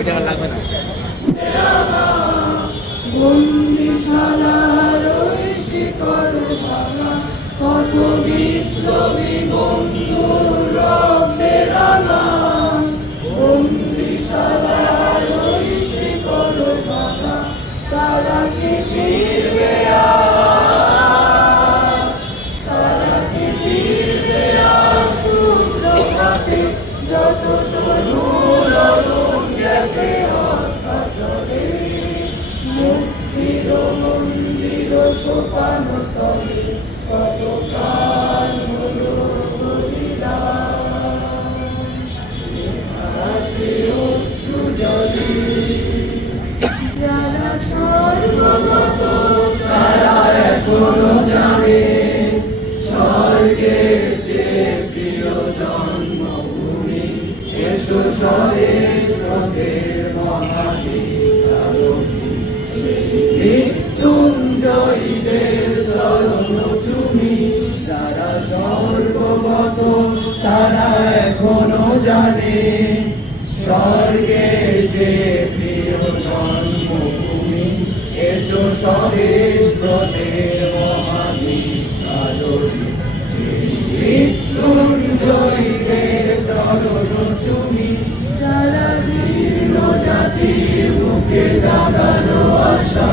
ওই টাকা লাগবে না। বন্দিশালার ওই শিকল ভাঙা, কত বিপ্লবী বন্ধুর রক্তে রাঙা। বন্দিশালার ওই শিকল ভাঙা, তারা কি ফিরবে আর? তারা কি ফিরবে আর শূদ্র ঘাটে? যত তরুণ অরুণ গেছে অস্তাচলে, মুক্তির মন্দির সোপান তলে কত প্রাণ হলো বলিদান। আসে অশ্রু জলে যারা স্বর্গগত, তারা এখনো জানে স্বর্গের চেয়ে প্রিয় জন্মভূমি। এসো স্বদেশ ব্রতের মহাবিদ্যালয়, মৃত্যুঞ্জয়ীদের চরণ চুমি। যারা স্বর্গগত, তারা এখনো জানে স্বর্গের যে প্রিয় জন্মভূমি। এসো স্বদেশ ব্রতের মহাবিদ্যালয়, মৃত্যুঞ্জয়ীদের চরণ চুমি। যারা জীর্ণ জাতির বুকে জাগালো আশা,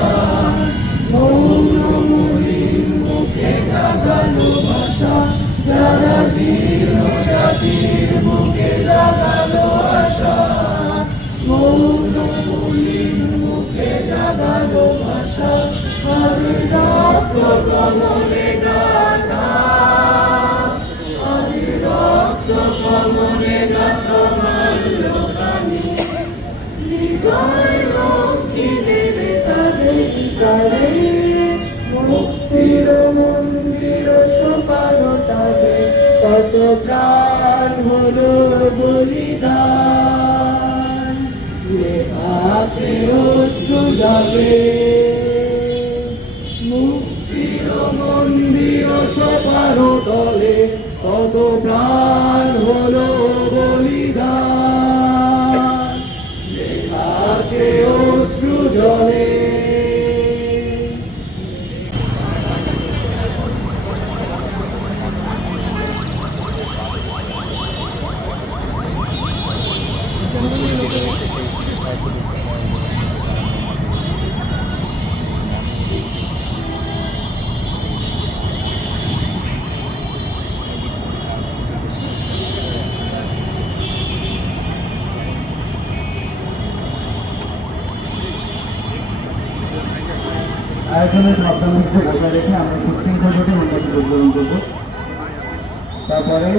মৌনময়ীর মুখে জাগালো ভাষা। যারা জীর্ণ জাতির বুকে জাগালো আশা, মৌনময়ীর মুখে জাগালো ভাষা। আরে রক্ত কমলে গাথা, আরে রক্ত কমলে গাথা মাল্যখানি। বিজয় লক্ষ্মী দেবে তাদের ভিতরে, মুক্তির মন্দির সোপান তলে কত প্রাণ হলো বলিদান। লেখা আছে অশ্রু জলে, মুক্তির মন্দির সোপান তলে কত প্রাণ হলো বলিদান। লেখা আছে অশ্রু জলে। আয়োজনের ভাবনাকে বজায় রেখে আমরা সুশৃঙ্খলভাবে নির্বাচন উদ্বোধন করব। তারপরে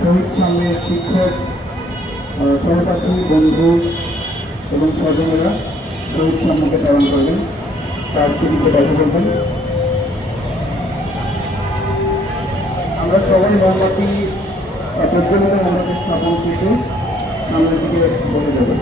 শহীদ সঙ্গের শিক্ষক, সহপাঠী, বন্ধু এবং স্বজনেরা শহীদ সঙ্গকে পালন করবেন, তার টিভিতে দেখা করবেন। আমরা সবাই মোমবাতি 14 মিটার মোমবাতি স্থাপন শেষে সামনের দিকে বসে যাবো।